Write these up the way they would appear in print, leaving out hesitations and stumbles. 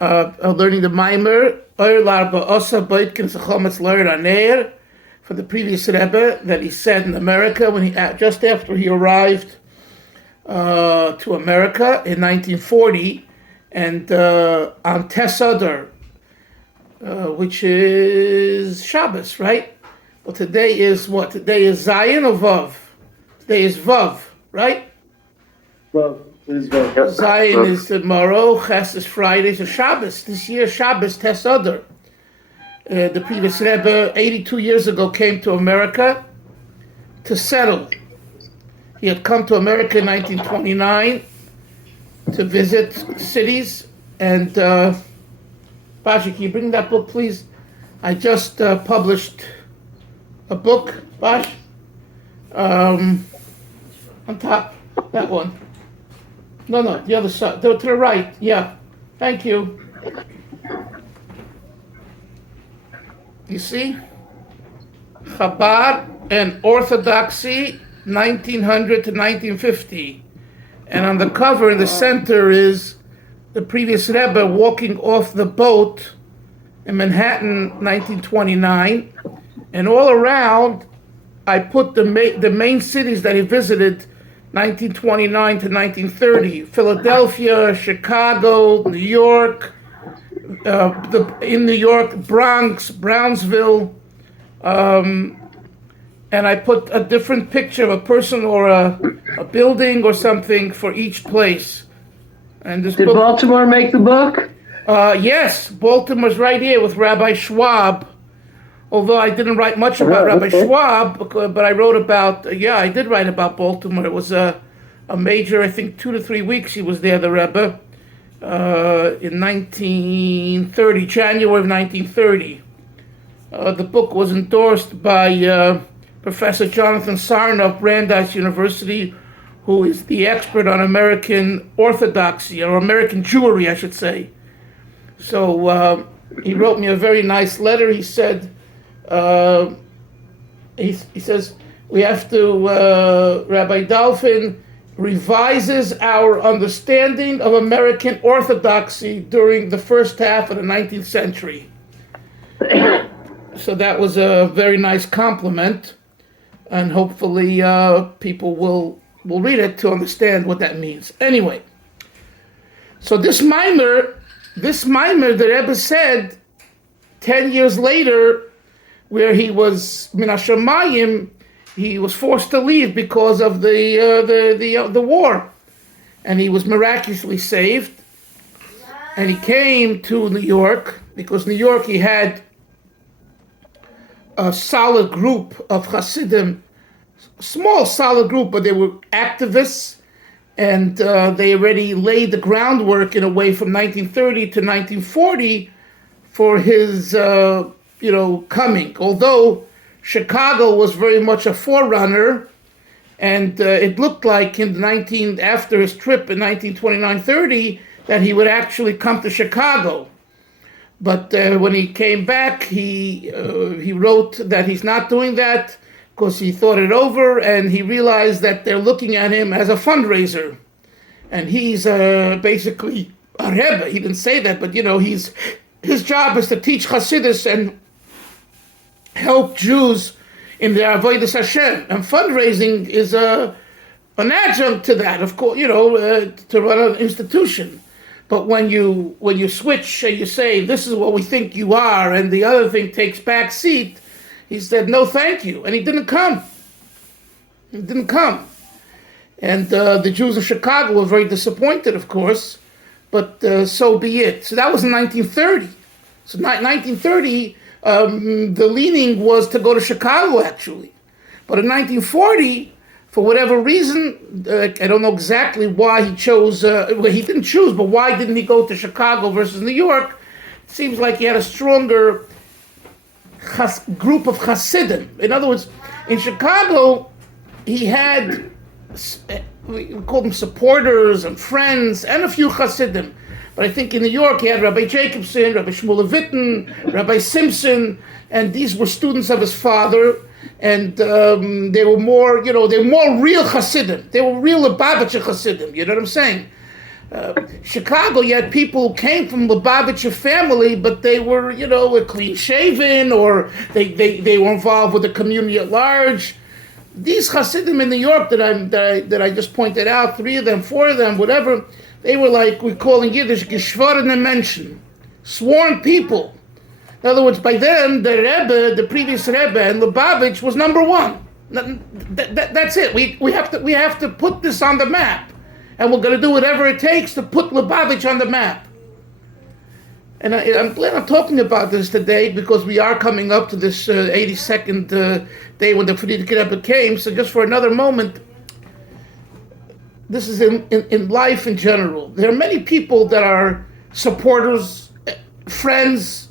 learning the Maamar Or, lArba Osa Boitkin Sechometz Leir Aner for the previous Rebbe that he said in America when just after he arrived to America in 1940, and on Tes Adar, which is Shabbos, right? Well, today is what? Today is Zion or Vav? Today is Vav, right? Well, Zion is tomorrow, Ches is Friday, so Shabbos. This year, Shabbos, Tes Adar. The previous Rebbe, 82 years ago, came to America to settle. He had come to America in 1929 to visit cities. And, Bashi, can you bring that book, please? I just published a book, Bash, on top, that one. No, the other side, to the right, yeah. Thank you. You see? Chabad and Orthodoxy, 1900 to 1950. And on the cover in the center is the previous Rebbe walking off the boat in Manhattan, 1929. And all around, I put the main cities that he visited, 1929 to 1930, Philadelphia, Chicago, New York, in New York, Bronx, Brownsville, and I put a different picture of a person or a building or something for each place. And this Did book, Baltimore make the book? yes, Baltimore's right here with Rabbi Schwab. Although I didn't write much about Rabbi Schwab, but I wrote about, I did write about Baltimore. It was a major, I think 2 to 3 weeks he was there, the Rebbe, in 1930, January of 1930. The book was endorsed by Professor Jonathan Sarnoff, Brandeis University, who is the expert on American Orthodoxy, or American Jewry, I should say. So he wrote me a very nice letter. He said, he says, we have to, Rabbi Dolphin revises our understanding of American Orthodoxy during the first half of the 19th century. So that was a very nice compliment, and hopefully people will read it to understand what that means. Anyway, so this Maamar, the Rebbe said 10 years later, where he was min hashamayim, he was forced to leave because of the war, and he was miraculously saved. And he came to New York because New York he had a solid group of Hasidim, small solid group, but they were activists, and they already laid the groundwork in a way from 1930 to 1940 for his coming. Although Chicago was very much a forerunner, and it looked like after his trip in 1929-30 that he would actually come to Chicago. But when he came back, he wrote that he's not doing that because he thought it over, and he realized that they're looking at him as a fundraiser, and he's basically a Rebbe. He didn't say that, but his job is to teach Hasidus and help Jews in their avodas Hashem, and fundraising is an adjunct to that, of course, to run an institution. But when you switch and you say, this is what we think you are, and the other thing takes back seat, he said, no, thank you. And he didn't come. And the Jews of Chicago were very disappointed, of course, but so be it. So that was in 1930. So 1930, the leaning was to go to Chicago, actually. But in 1940, for whatever reason, I don't know exactly why he chose, he didn't choose, but why didn't he go to Chicago versus New York? It seems like he had a stronger group of Hasidim. In other words, in Chicago, he had, we call them supporters and friends, and a few Hasidim. But I think in New York, he had Rabbi Jacobson, Rabbi Shmuel Levittin, Rabbi Simpson, and these were students of his father. And they were more, they were more real Hasidim. They were real Lubavitcher Hasidim, you know what I'm saying? Chicago, you had people who came from Lubavitcher family, but they were, were clean shaven, or they were involved with the community at large. These Hasidim in New York that I just pointed out, 3 of them, 4 of them, whatever, they were like, we call in Yiddish, geschworene Menschen, sworn people. In other words, by then, the Rebbe, the previous Rebbe, and Lubavitch was number 1. That's it. We have to put this on the map, and we're going to do whatever it takes to put Lubavitch on the map. And I'm glad I'm talking about this today, because we are coming up to this 82nd day when the Frierdiker Rebbe came. So just for another moment, this is in life in general. There are many people that are supporters, friends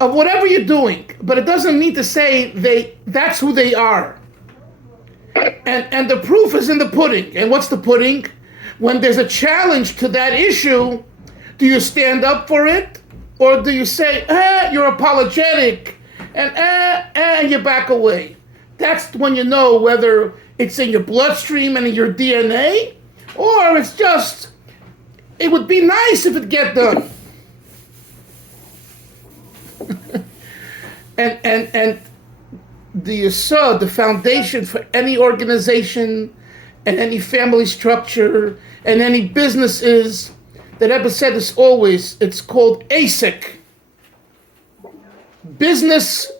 of whatever you're doing, but it doesn't mean to say that's who they are. And the proof is in the pudding. And what's the pudding? When there's a challenge to that issue, do you stand up for it? Or do you say, you're apologetic, and you back away? That's when you know whether it's in your bloodstream and in your DNA, or it's just, it would be nice if it get done. and the yesod, the foundation for any organization and any family structure and any business is, the Rebbe said this always, it's called ASIC. Business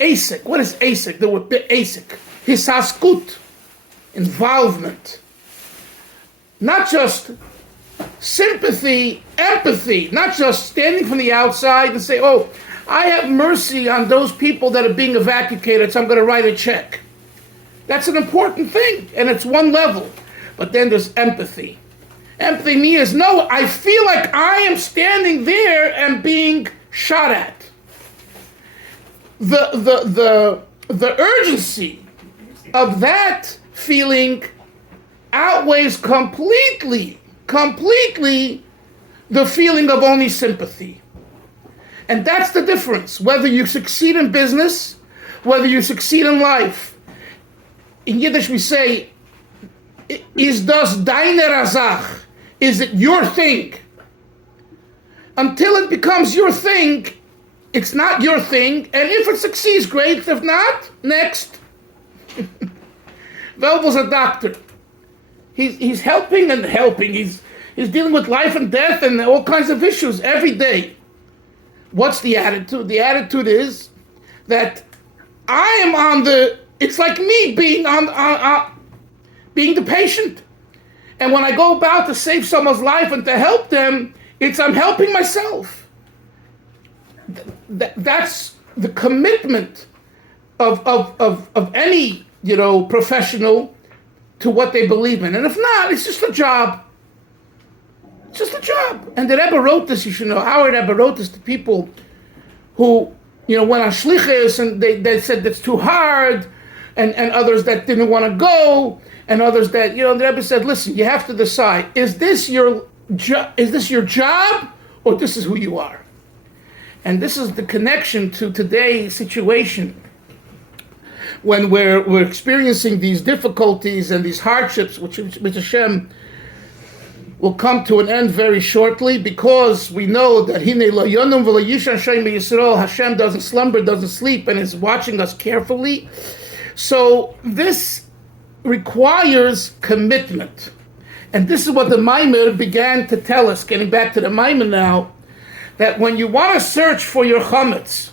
ASIC. What is ASIC? The word ASIC. Hisaskut. Involvement. Not just sympathy, empathy. Not just standing from the outside and say, oh, I have mercy on those people that are being evacuated, so I'm going to write a check. That's an important thing, and it's one level. But then there's empathy. Empathy means, no, I feel like I am standing there and being shot at. The urgency of that feeling outweighs completely the feeling of only sympathy. And that's the difference. Whether you succeed in business, whether you succeed in life. In Yiddish we say, is das deine Razach? Is it your thing? Until it becomes your thing, it's not your thing. And if it succeeds, great. If not, next. Velvel's a doctor. He's helping and helping. He's dealing with life and death and all kinds of issues every day. What's the attitude? The attitude is that I am it's like me being being the patient. And when I go about to save someone's life and to help them, I'm helping myself. That's the commitment of any, professional to what they believe in. And if not, it's just a job. It's just a job. And the Rebbe wrote this, you should know, Howard Rebbe wrote this to people who, went on shlichus and they said that's too hard, and others that didn't want to go, and others that, the Rebbe said, listen, you have to decide, is this your job, or this is who you are? And this is the connection to today's situation, when we're experiencing these difficulties and these hardships, which Hashem will come to an end very shortly, because we know that Hashem doesn't slumber, doesn't sleep, and is watching us carefully. So this requires commitment. And this is what the Maamar began to tell us, getting back to the Maamar now, that when you want to search for your chametz,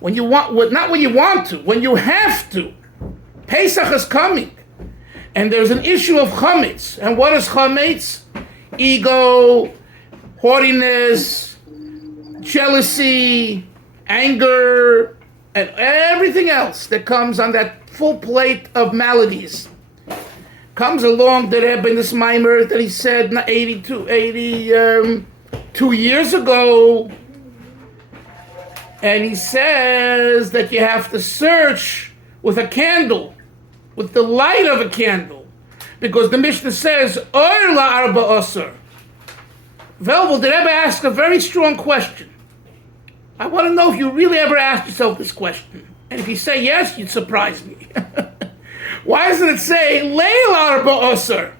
when you want, not when you want to, when you have to, Pesach is coming, and there's an issue of chametz. And what is chametz? Ego, haughtiness, jealousy, anger, and everything else that comes on that full plate of maladies. Comes along the Rebbe in this Maamar that he said 82 years ago, and he says that you have to search with a candle, with the light of a candle, because the Mishnah says, Or lArba. Velvel, the Rebbe asked a very strong question. I want to know if you really ever asked yourself this question. And if you say yes, you'd surprise me. Why doesn't it say lArba?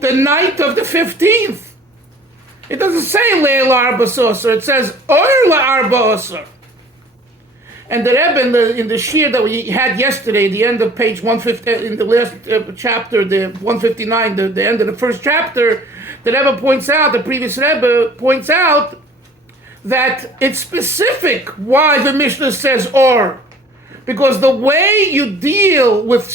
the night of the 15th. It doesn't say la'arba osir. It says or la'arba osir. And the Rebbe in the shir that we had yesterday, the end of page 150, in the last chapter, the 159, the end of the first chapter, the Rebbe points out, the previous Rebbe points out that it's specific why the Mishnah says or. Because the way you deal with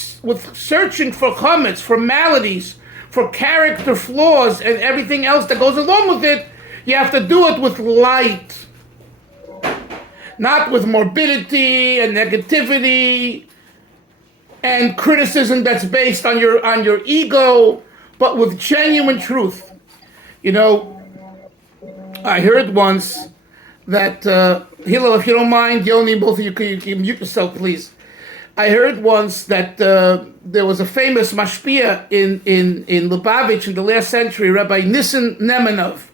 searching for chametz, for maladies, for character flaws, and everything else that goes along with it, you have to do it with light. Not with morbidity and negativity and criticism that's based on your ego, but with genuine truth. You know, I heard once that, Hillel, if you don't mind, Yoni, both of you can mute yourself, please. I heard once that there was a famous mashpia in Lubavitch in the last century, Rabbi Nissen Nemenov.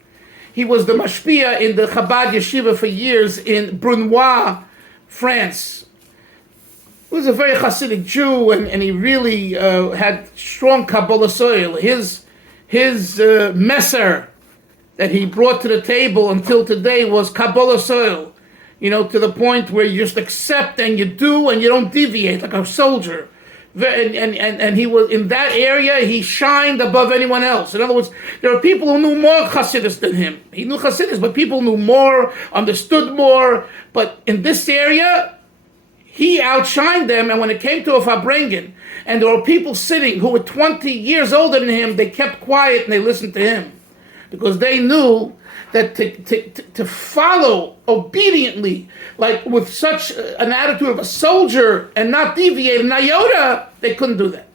He was the mashpia in the Chabad yeshiva for years in Brunois, France. He was a very Hasidic Jew, and he really had strong Kabbalah soil. His messer that he brought to the table until today was Kabbalah soil. You know, to the point where you just accept and you do and you don't deviate, like a soldier. And he was in that area, he shined above anyone else. In other words, there are people who knew more Hasidus than him. He knew Hasidus, but people knew more, understood more. But in this area, he outshined them. And when it came to a Farbrengen, and there were people sitting who were 20 years older than him, they kept quiet and they listened to him. Because they knew that to follow obediently, like with such an attitude of a soldier and not deviate an iota, they couldn't do that.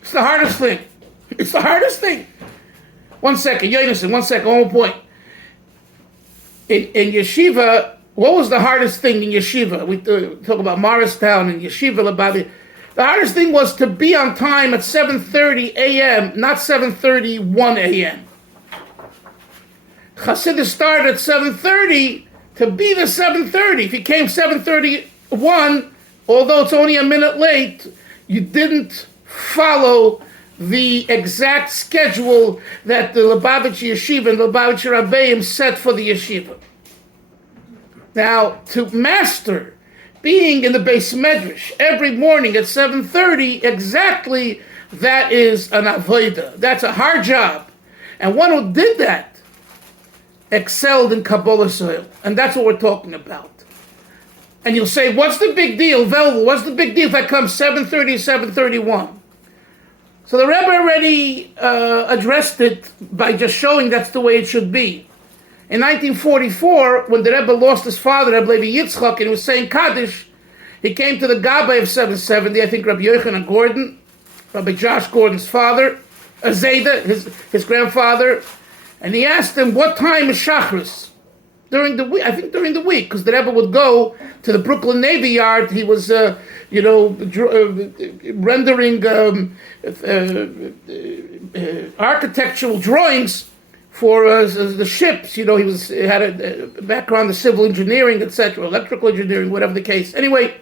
It's the hardest thing. It's the hardest thing. 1 second, Yonason, 1 second, one more point. In yeshiva, what was the hardest thing in yeshiva? We talk about Morristown and yeshiva, about it. The hardest thing was to be on time at 7:30 a.m., not 7:31 a.m. Chassidus started at 7:30 to be the 7:30. If you came 7:31, although it's only a minute late, you didn't follow the exact schedule that the Lubavitch Yeshiva and Lubavitch Rabbeim set for the yeshiva. Now, to master being in the Beis Medrash every morning at 7:30, exactly, that is an avodah. That's a hard job. And one who did that excelled in Kabbalah soil. And that's what we're talking about. And you'll say, what's the big deal, Velvel? What's the big deal if I come 7:30, 7:31? So the Rebbe already addressed it by just showing that's the way it should be. In 1944, when the Rebbe lost his father, Rebbe Levi Yitzchak, and he was saying Kaddish, he came to the Gabbai of 770, I think Rabbi Yochanan Gordon, Rabbi Josh Gordon's father, Zayda, his grandfather, and he asked him, what time is Shachris? During the week, I think during the week, because the Rebbe would go to the Brooklyn Navy Yard. He was, rendering architectural drawings for the ships. You know, he had a background in civil engineering, etc., electrical engineering, whatever the case. Anyway,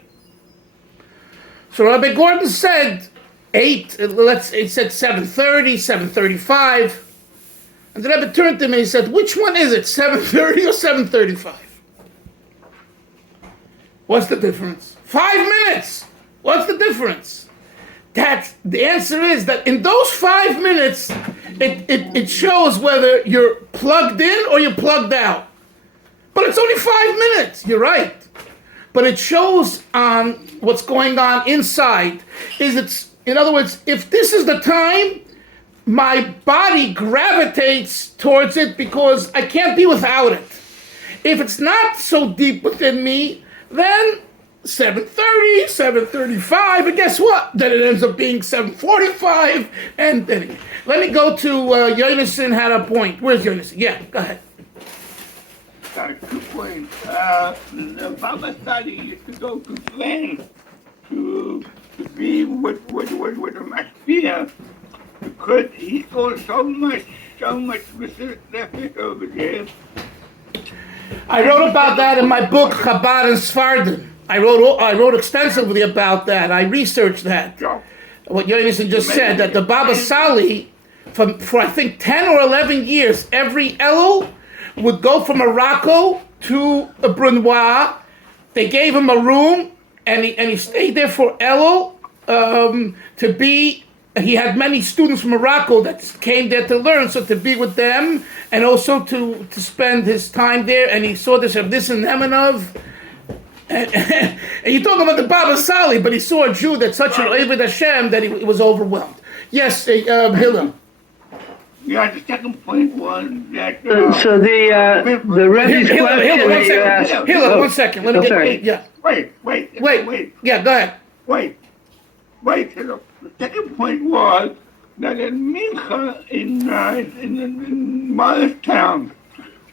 so Rabbi Gordon said 8. It said 7:30, 7:35. And the Rebbe turned to him and he said, which one is it, 7:30 or 7:35? What's the difference? 5 minutes. What's the difference? The answer is that in those 5 minutes, it shows whether you're plugged in or you're plugged out. But it's only 5 minutes. You're right. But it shows on what's going on inside. In other words, if this is the time, my body gravitates towards it because I can't be without it. If it's not so deep within me, then 7:30, 7:35, and guess what? Then it ends up being 7:45, and then let me go to Yonason had a point. Where's Yonason? Yeah, go ahead. 2 points. The Baba Sadi used to go to France to be with a mashpia, because he saw so much specific over there. I wrote about that in my book Chabad and Sfardim. I wrote extensively about that. I researched that. What Yonason just said, that the Baba Sali for I think 10 or 11 years, every Elul would go from Morocco to a Brunois. They gave him a room, and he stayed there for Elul to be. He had many students from Morocco that came there to learn, so to be with them, and also to spend his time there. And he saw this and Nemanov. And you're talking about the Baba Sali, but he saw a Jew that's such an Eved Hashem that he was overwhelmed. Yes, Hillel. Yeah, the second point was that. So the Rebbe's question. Hillel, 1 second. Let me get. Yeah. Wait. Yeah, go ahead. Wait. The second point was that in Mincha in Morristown,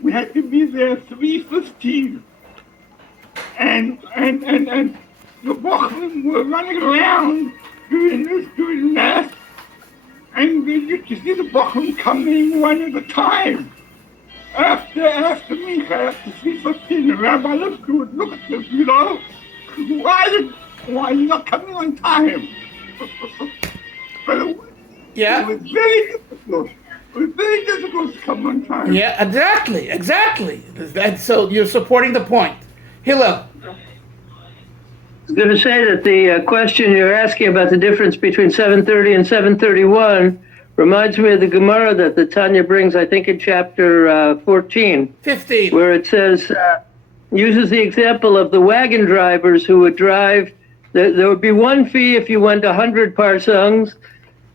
we had to be there 3:15, and the Bochum were running around doing mass, and you could see the Bochum coming one at a time. After Mincha, after 3:15, the rabbi looked at them, why are you not coming on time? But it was very difficult. It was very difficult to come on time. Yeah, exactly. So you're supporting the point. Hillel. I was going to say that the question you're asking about the difference between 730 and 731 reminds me of the Gemara that the Tanya brings, I think, in chapter 15, where it says, uses the example of the wagon drivers who would drive. There would be one fee if you went 100 parsangs,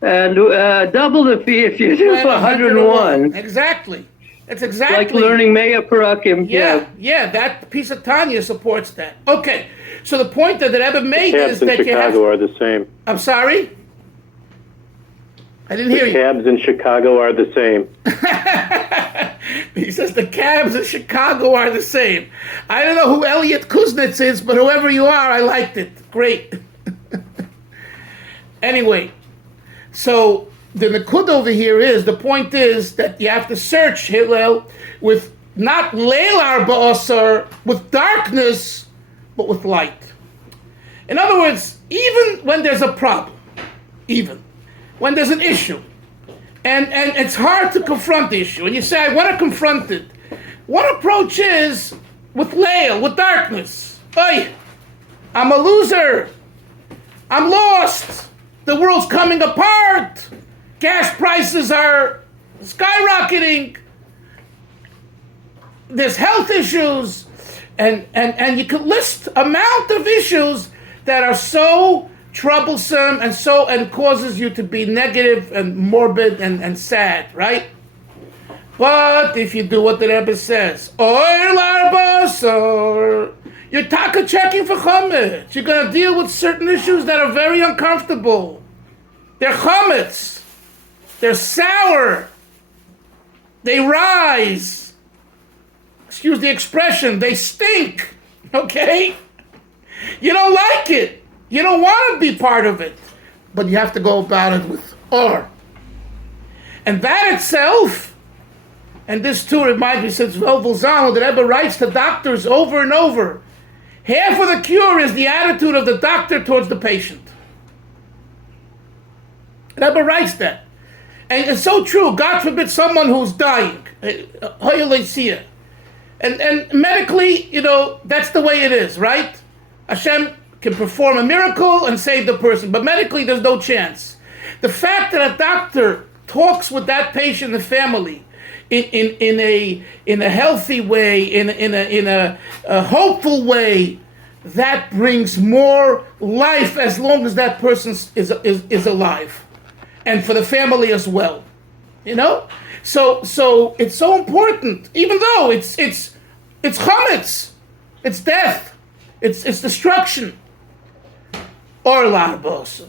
and double the fee if you do 101. Exactly. It's exactly like learning Mea Parakim. Yeah, that piece of Tanya supports that. Okay, so the point that the Rebbe made is that you have. Cabs in Chicago are the same. I'm sorry? I didn't hear you. Cabs in Chicago are the same. He says the cabs in Chicago are the same. I don't know who Elliot Kuznets is, but whoever you are, I liked it. Great. Anyway, so the Nakud over here is, the point is that you have to search Hillel with not lArba with darkness, but with light. In other words, even when there's a problem, even when there's an issue, and it's hard to confront the issue, and you say, I want to confront it. One approach is with Leil, with darkness. Oy, I'm a loser. I'm lost. The world's coming apart. Gas prices are skyrocketing. There's health issues. And you can list amount of issues that are so troublesome and causes you to be negative and morbid and sad, right? But if you do what the Rebbe says, Or lArba, you're taka checking for chametz. You're going to deal with certain issues that are very uncomfortable. They're chametz. They're sour. They rise. Excuse the expression. They stink. Okay? You don't like it. You don't want to be part of it, but you have to go about it with Or. And that itself, and this too reminds me, since Volzano, the Rebbe writes to doctors over and over, half of the cure is the attitude of the doctor towards the patient. The Rebbe writes that. And it's so true. God forbid someone who's dying, and medically, that's the way it is, right? Hashem can perform a miracle and save the person, but medically there's no chance. The fact that a doctor talks with that patient and family in a healthy way, in a hopeful way, that brings more life as long as that person is alive, and for the family as well. So it's so important, even though it's chametz, it's death, it's destruction. Or lArba.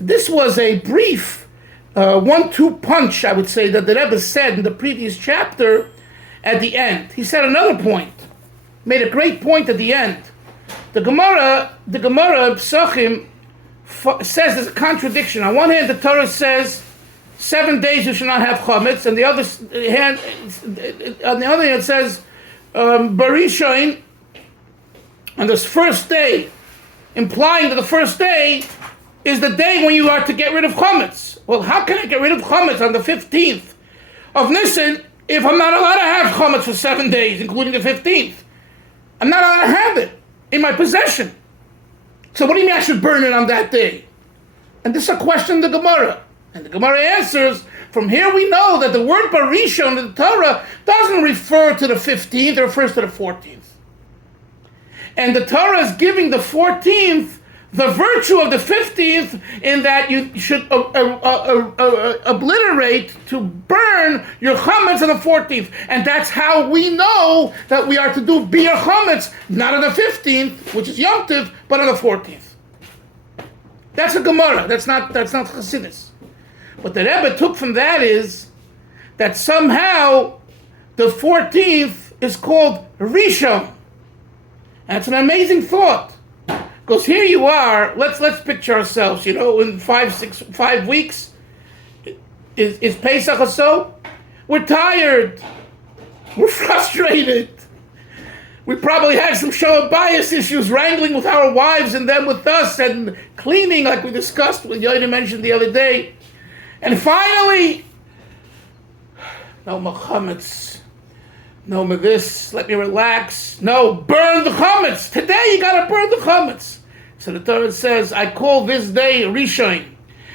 This was a brief 1-2 punch, I would say, that the Rebbe said in the previous chapter at the end. He said another point, made a great point at the end. The Gemara Psachim says there's a contradiction. On one hand, the Torah says 7 days you should not have chametz, and on the other hand, it says Barishain, on this first day, implying that the first day is the day when you are to get rid of chametz. Well, how can I get rid of chametz on the 15th of Nisan if I'm not allowed to have chametz for 7 days, including the 15th? I'm not allowed to have it in my possession. So what do you mean I should burn it on that day? And this is a question of the Gemara. And the Gemara answers, from here we know that the word barishon in the Torah doesn't refer to the 15th, it refers to the 14th. And the Torah is giving the 14th the virtue of the 15th in that you should obliterate to burn your chametz on the 14th. And that's how we know that we are to do bir chametz, not on the 15th, which is Yom Tov, but on the 14th. That's a Gemara. That's not Chassidus. What the Rebbe took from that is that somehow the 14th is called Rishon. That's an amazing thought. Because here you are, let's picture ourselves, in 5 weeks, is Pesach or so? We're tired. We're frustrated. We probably had some show of bias issues, wrangling with our wives and them with us, and cleaning like we discussed, what Yoda mentioned the other day. And finally, no more chametz. No more this, let me relax. No, burn the chametz. Today you gotta burn the chametz. So the Torah says, I call this day Rishon.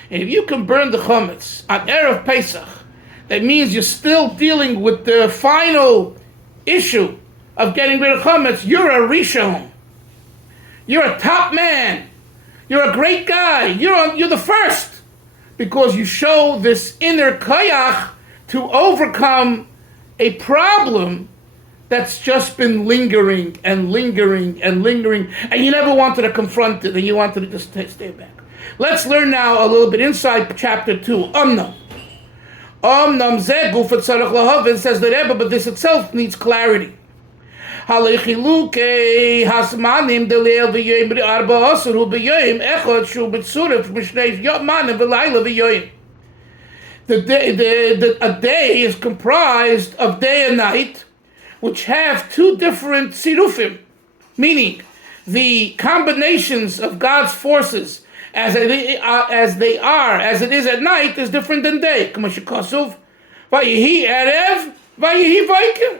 And if you can burn the chametz on Erev Pesach, that means you're still dealing with the final issue of getting rid of chametz. You're a Rishon. You're a top man. You're a great guy. You're the first. Because you show this inner koyach to overcome a problem that's just been lingering and lingering and lingering, and you never wanted to confront it, and you wanted to just stay back. Let's learn now a little bit inside chapter 2. Omnam zeh gufat tzarich lahavin, says the Rebbe, but this itself needs clarity. Halechiluke hasmanim deleel v'yoyim la'arba asur hu b'yoyim echad shu b'tzurif b'shnei manim v'layla v'yoyim. A day is comprised of day and night, which have two different sirufim, meaning the combinations of God's forces as it is at night is different than day. Vayihi erev, vayihi vaiker.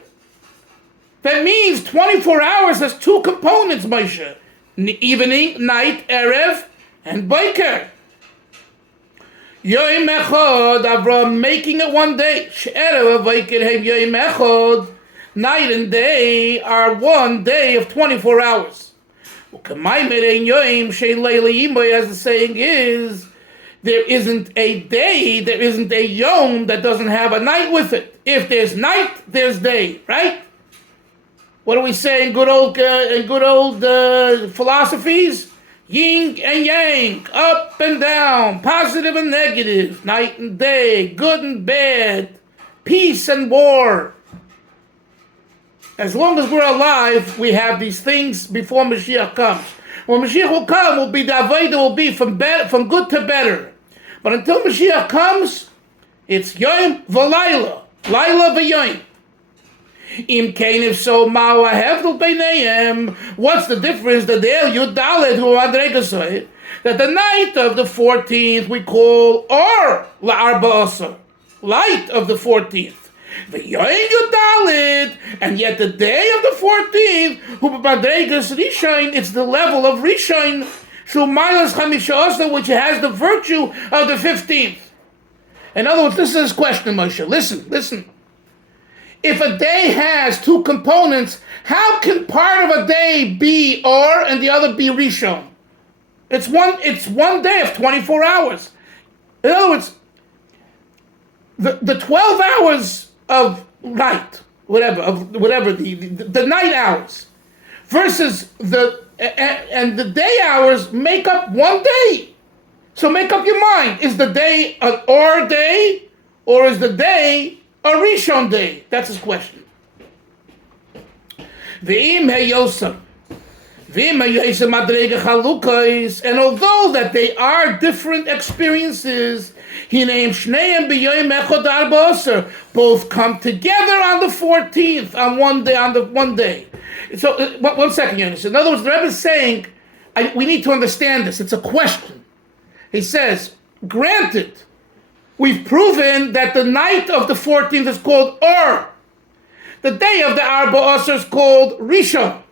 That means 24 hours has two components, Moshe. Evening, night, erev, and vaiker. Yoim echad, Avram making it one day. She'erev vaiker hem yoim echad. Night and day are one day of 24 hours. As the saying is, there isn't a day, there isn't a yom that doesn't have a night with it. If there's night, there's day, right? What do we say in good old philosophies? Yin and yang, up and down, positive and negative, night and day, good and bad, peace and war. As long as we're alive, we have these things before Mashiach comes. When Mashiach will come, the Avodah will be from good to better. But until Mashiach comes, it's Yom v'Layla, Layla v'Yom. Im kain, if so, ma'u ha'hevdel beinayim. What's the difference? That the night of the 14th we call Or la'Arba, light of the 14th. And yet the day of the 14th, it's the level of Rishon, which has the virtue of the 15th. In other words, this is his question, Moshe. Listen. If a day has two components, how can part of a day be Or and the other be Rishon? It's one day of 24 hours. In other words, the 12 hours of night, whatever the night hours, versus the day hours make up one day. So make up your mind: is the day an Or day, or is the day a Rishon day? That's his question. Ve'im heyosam, and although that they are different experiences, he named Shneim b'yoyim echad arba aser, both come together on the 14th, on one day. So, one second, Yonis. In other words, the Rebbe is saying, we need to understand this. It's a question. He says, granted we've proven that the night of the 14th is called Or. The day of the Arba Asr is called Rishon.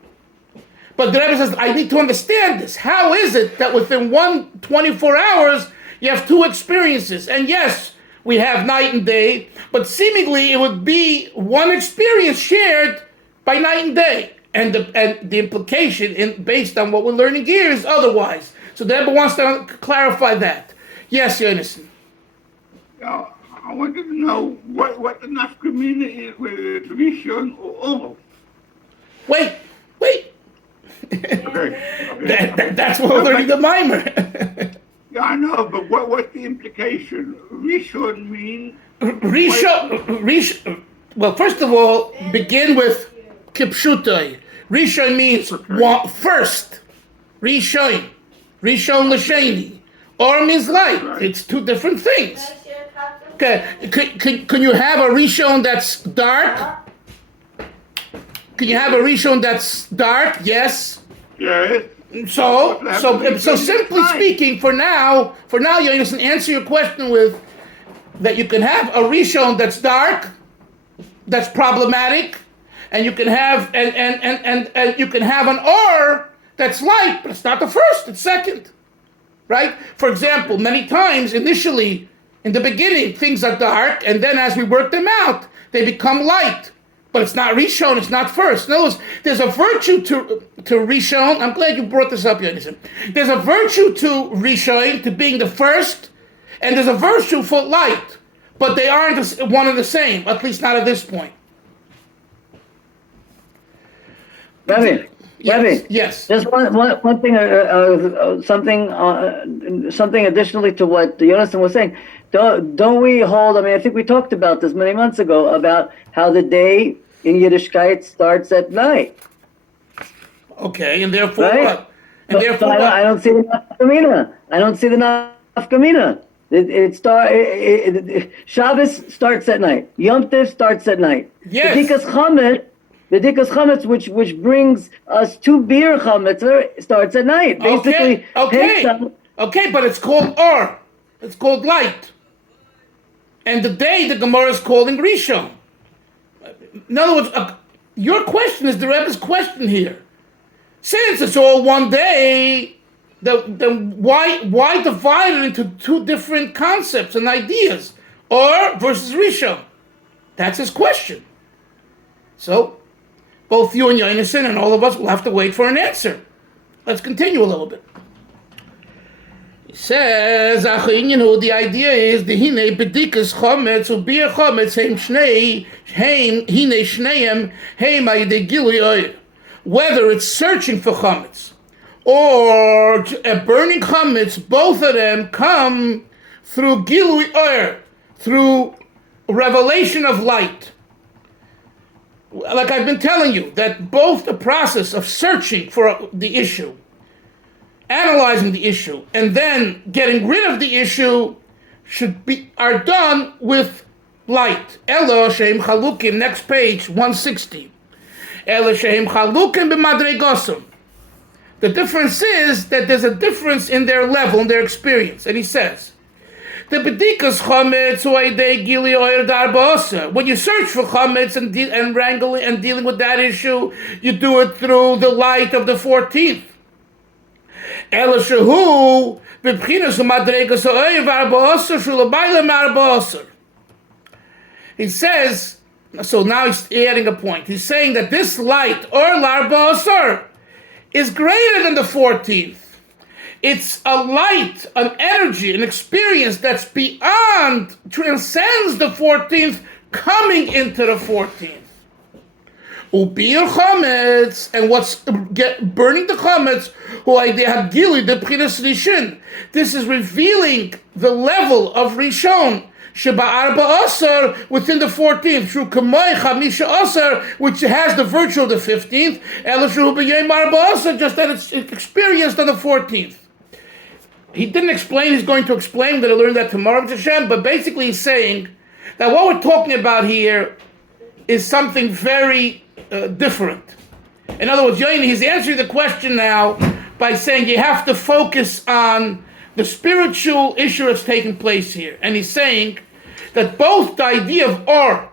But the Rebbe says, I need to understand this. How is it that within 24 hours, you have two experiences? And yes, we have night and day, but seemingly it would be one experience shared by night and day. And the implication, based on what we're learning here, is otherwise. So the Rebbe wants to clarify that. Yes, Yonason. I wanted to know what the nafkamina is, whether it's Rishon or Or. Wait. Okay. That's what we're learning the Maamar. Yeah, I know, but what's the implication? Rishon means... Rishon. Well, first of all, begin with kipshutai. Rishon means first. Rishon l'sheni. Or means light. Right. It's two different things. Okay, can you have a Rishon that's dark? Can you have a Rishon that's dark? Yes. Yes. So simply speaking, for now, you can answer your question with that you can have a Rishon that's dark, that's problematic, and you can have and you can have an Or that's light, but it's not the first, it's second. Right? For example, many times initially in the beginning things are dark, and then as we work them out, they become light. But it's not Rishon, it's not first. In other words, there's a virtue to Rishon. I'm glad you brought this up, Yonason. There's a virtue to Rishon, to being the first, and there's a virtue for light. But they aren't one and the same, at least not at this point. Rabbi, Yes. Just one thing, something additionally to what Yonason was saying. Don't we hold? I mean, I think we talked about this many months ago about how the day in Yiddishkeit starts at night. Okay, and therefore right? what? And therefore what? I don't see the nafkamina. I don't see the nafkamina. Shabbos starts at night. Yom Tov starts at night. Yes. The Dikas Chametz, which brings us to beer Chametz, starts at night. Basically, okay, but it's called Or. It's called light. And the day the Gemara is calling Rishon. In other words, your question is the Rebbe's question here. Since it's all one day, then why divide it into two different concepts and ideas? Or versus Rishon? That's his question. So, both you and Yonason and all of us will have to wait for an answer. Let's continue a little bit. He says, the idea is the hine bedikas chometz ubir chometz heim shnei heim hine shneim heim ayde gilui oir. Whether it's searching for chometz or burning chometz, both of them come through gilui oir, through revelation of light. Like I've been telling you, that both the process of searching for the issue, analyzing the issue, and then getting rid of the issue are done with light. Elo sheim chalukim, next page, 160. Elo sheim chalukim b'madregosum. The difference is that there's a difference in their level, in their experience. And he says, the bedikas chametz u'aydei gili oyer d'arba asr. When you search for chametz and wrangling and dealing with that issue, you do it through the light of the 14th. Ela shehu b'bchinas u'madregas oyer d'arba asr shulabayla m'arba asr. He says, so now he's adding a point. He's saying that this light, or lArba asr, is greater than the 14th. It's a light, an energy, an experience that's beyond, transcends the 14th, coming into the 14th. Ubir chametz, and what's burning the chametz, this is revealing the level of Rishon, Sheba Arba Asar, within the 14th, through Kamoi Chamisha Asar, which has the virtue of the 15th, Elishu B'Yem Arba Asar, just that it's experienced on the 14th. He didn't explain, he's going to explain, I'm going to learn that tomorrow, Hashem, but basically he's saying that what we're talking about here is something very different. In other words, Yoini, he's answering the question now by saying you have to focus on the spiritual issue that's taking place here. And he's saying that both the idea of Or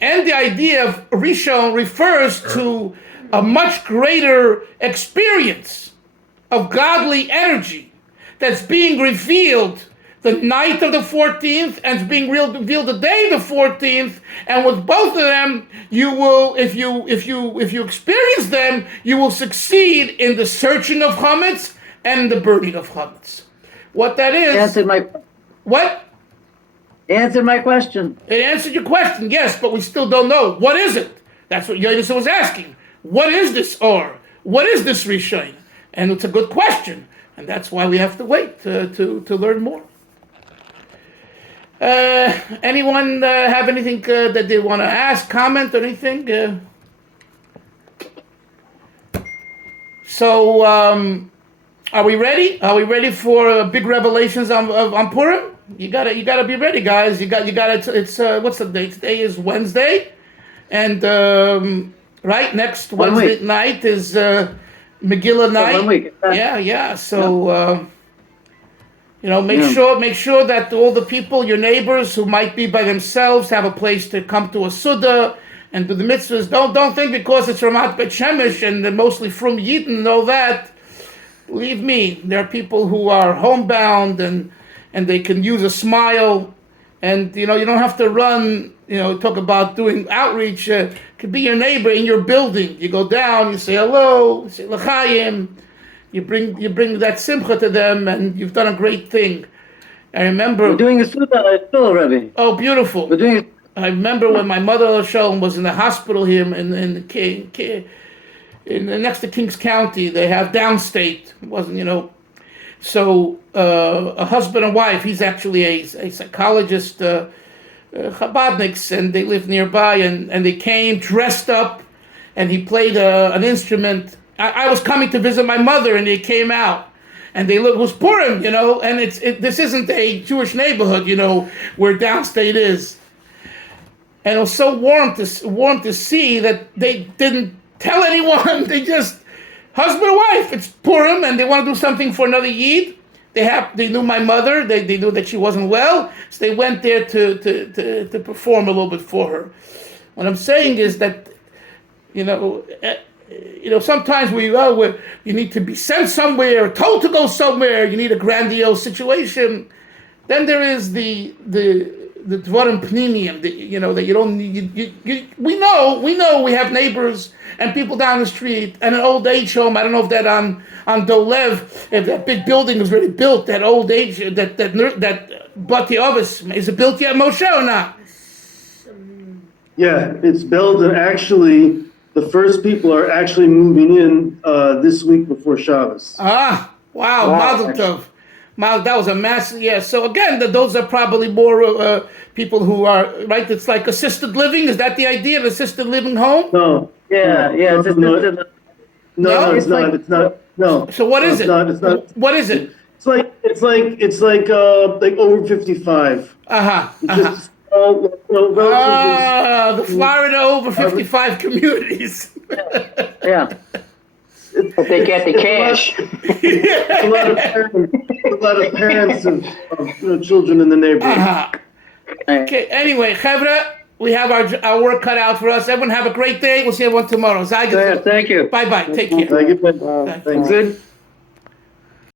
and the idea of Rishon refers to a much greater experience of godly energy that's being revealed the night of the 14th and it's being revealed the day of the 14th. And with both of them, you will, if you experience them, you will succeed in the searching of chametz and the burning of chametz. What that is? Answered my What? answered my question. It answered your question, yes, but we still don't know. What is it? That's what Yonis was asking. What is this Or? What is this Rishon? And it's a good question, and that's why we have to wait to learn more. Anyone have anything that they want to ask, comment, or anything? So, are we ready? Are we ready for big revelations on Purim? You gotta be ready, guys. You gotta. It's what's the date? Today is Wednesday, and right next Wednesday night is Megillah night. 1 week. Yeah. So make sure that all the people, your neighbors who might be by themselves, have a place to come to a suda and do the mitzvahs. Don't think because it's Ramat Bet Shemesh and they're mostly from Yidden and all that. Believe me, there are people who are homebound and they can use a smile, and you don't have to run. Talk about doing outreach. Could be your neighbor in your building. You go down, you say hello, you say l'chaim. You bring that simcha to them, and you've done a great thing. I remember We're doing a suda still, Rebbe. Oh, beautiful! We're doing. I remember when my mother Shalom was in the hospital here in next to Kings County. They have downstate. It wasn't So a husband and wife. He's actually a psychologist, Chabadniks, and they live nearby. And they came dressed up, and he played an instrument. I was coming to visit my mother, and they came out, and they looked. It was Purim, and this isn't a Jewish neighborhood, where downstate is. And it was so warm to see that they didn't tell anyone. They just husband and wife. It's Purim, and they want to do something for another Yid. They knew my mother. They knew that she wasn't well, so they went there to perform a little bit for her. What I'm saying is that, sometimes you need to be sent somewhere, or told to go somewhere. You need a grandiose situation. Then there is the dvarim pnimiyim, that you don't need. We know we have neighbors and people down the street and an old age home. I don't know if that on Dolev, if that big building was already built, that old age that Bati Ovis, is it built yet, Moshe, or not? Yeah, it's built, and actually, the first people are actually moving in this week before Shabbos. Ah, wow. Mazel tov. That was a massive, yeah. So again, those are probably more people who are, right? It's like assisted living. Is that the idea of assisted living home? No. Yeah. No, it's not. like- It's not. No. So what is it? It's not. What is it? It's like over 55. It's just relatively. The Florida over 55 communities. Yeah. They get the cash. a lot of parents of children in the neighborhood. Okay. Anyway, Chevra, we have our work cut out for us. Everyone have a great day. We'll see everyone tomorrow. Thank you. Bye bye. Take care. Thank you. Thanks. Good.